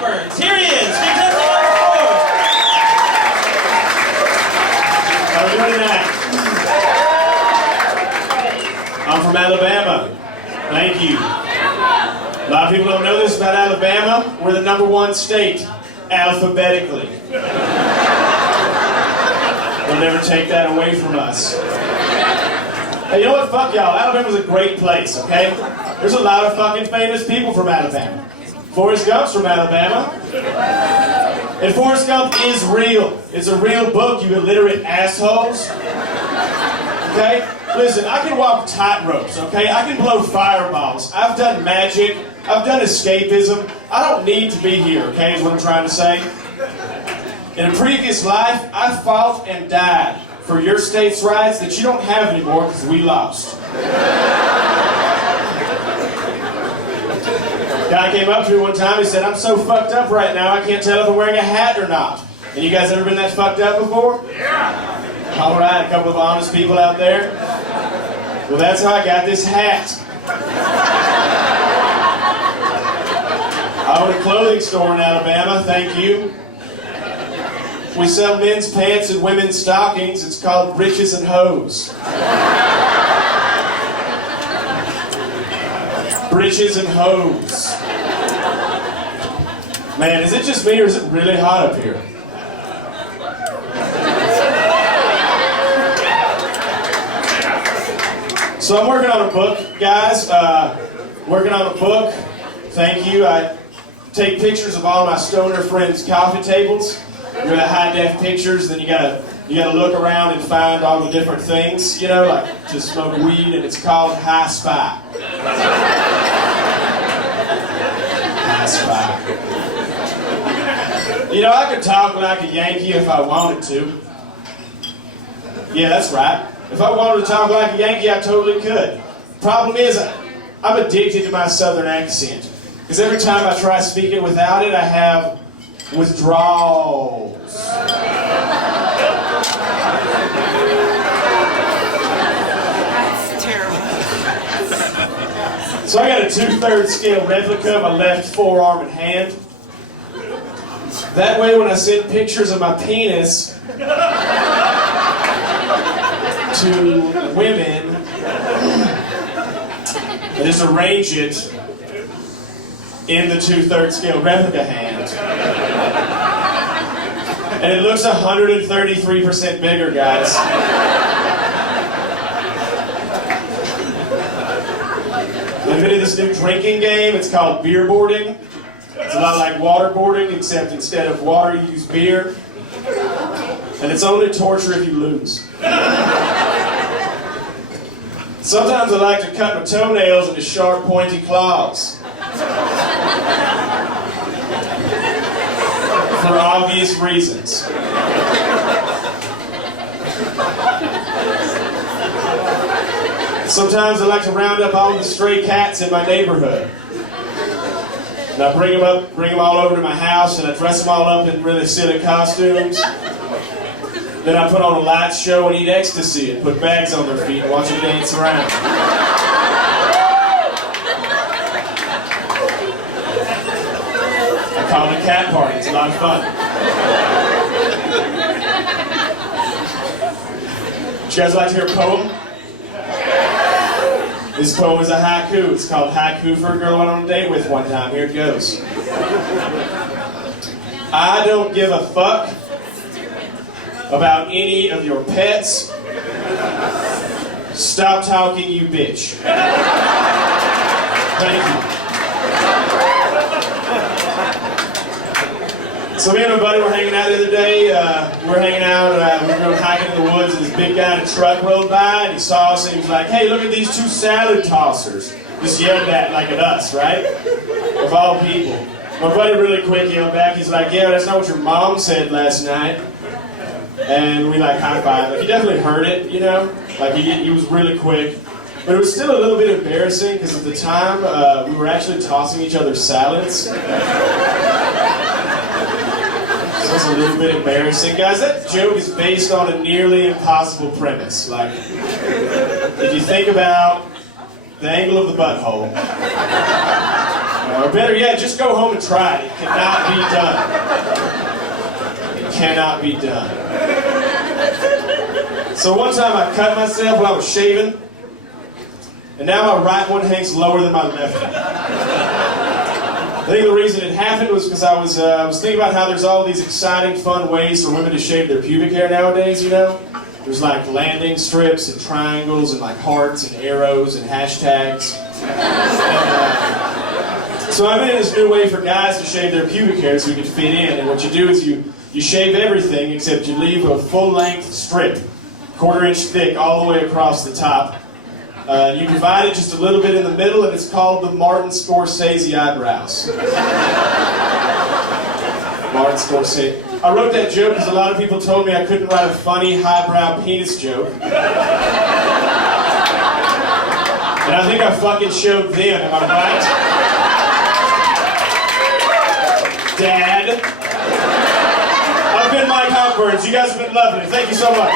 Hawkburns. Here he is, contestant number 4. How are we doing tonight? I'm from Alabama. Thank you. A lot of people don't know this about Alabama. We're the #1 state, alphabetically. They'll never take that away from us. Hey, you know what? Fuck y'all. Alabama's a great place, okay? There's a lot of fucking famous people from Alabama. Forrest Gump's from Alabama. And Forrest Gump is real. It's a real book, you illiterate assholes. Okay? Listen, I can walk tightropes, okay? I can blow fireballs. I've done magic. I've done escapism. I don't need to be here, okay, is what I'm trying to say. In a previous life, I fought and died for your state's rights that you don't have anymore because we lost. Guy came up to me one time, he said, I'm so fucked up right now, I can't tell if I'm wearing a hat or not. And you guys ever been that fucked up before? Yeah. All right, a couple of honest people out there. Well, that's how I got this hat. I own a clothing store in Alabama, thank you. We sell men's pants and women's stockings. It's called Riches and Hose. Britches and Hose. Man, is it just me or is it really hot up here? So I'm working on a book, guys. Working on a book. Thank you. I take pictures of all my stoner friends' coffee tables. You got high-def pictures, then you gotta look around and find all the different things, you know, like to smoke weed, and it's called High Spy. High Spy. You know, I could talk like a Yankee if I wanted to. Yeah, that's right. If I wanted to talk like a Yankee, I totally could. Problem is, I'm addicted to my southern accent. Because every time I try speaking without it, I have withdrawals. That's terrible. So I got a 2/3 scale replica of my left forearm and hand. That way when I send pictures of my penis to women, I just arrange it in the 2/3 scale replica hand. And it looks 133% bigger, guys. I've been in this new drinking game. It's called beer boarding. It's a lot like waterboarding, except instead of water, you use beer. And it's only torture if you lose. Sometimes I like to cut my toenails into sharp, pointy claws. For obvious reasons. Sometimes I like to round up all the stray cats in my neighborhood. And I bring them all over to my house, and I dress them all up in really silly costumes. Then I put on a light show and eat ecstasy and put bags on their feet and watch them dance around. I call it a cat party. It's a lot of fun. Would you guys like to hear a poem? This poem is a haiku. It's called Haiku for a Girl I Went on a Date With One Time. Here it goes. I don't give a fuck about any of your pets. Stop talking, you bitch. Thank you. So me and my buddy were hanging out the other day. We were hanging out, we were going hiking in the woods, and this big guy in a truck rolled by, and he saw us, and he was like, hey, look at these 2 salad tossers. Just yelled at, like at us, right? Of all people. My buddy really quick yelled back, he's like, yeah, that's not what your mom said last night. And we like high-fived. Like, he definitely heard it, you know? Like, he was really quick. But it was still a little bit embarrassing, because at the time, we were actually tossing each other salads. So it's a little bit embarrassing. Guys, that joke is based on a nearly impossible premise. Like, if you think about the angle of the butthole, Or better yet, just go home and try it. It cannot be done. It cannot be done. So one time I cut myself while I was shaving, and now my right one hangs lower than my left one. I think the reason it happened was because I was thinking about how there's all these exciting, fun ways for women to shave their pubic hair nowadays, you know? There's like landing strips and triangles and like hearts and arrows and hashtags. So I made this new way for guys to shave their pubic hair so we can fit in. And what you do is you shave everything except you leave a full-length strip, 1/4 inch thick, all the way across the top. You divide it just a little bit in the middle, and it's called the Martin Scorsese eyebrows. Martin Scorsese. I wrote that joke because a lot of people told me I couldn't write a funny highbrow penis joke. And I think I fucking showed them, am I right? Dad. I've been Mike Hawkburns. You guys have been lovely. Thank you so much.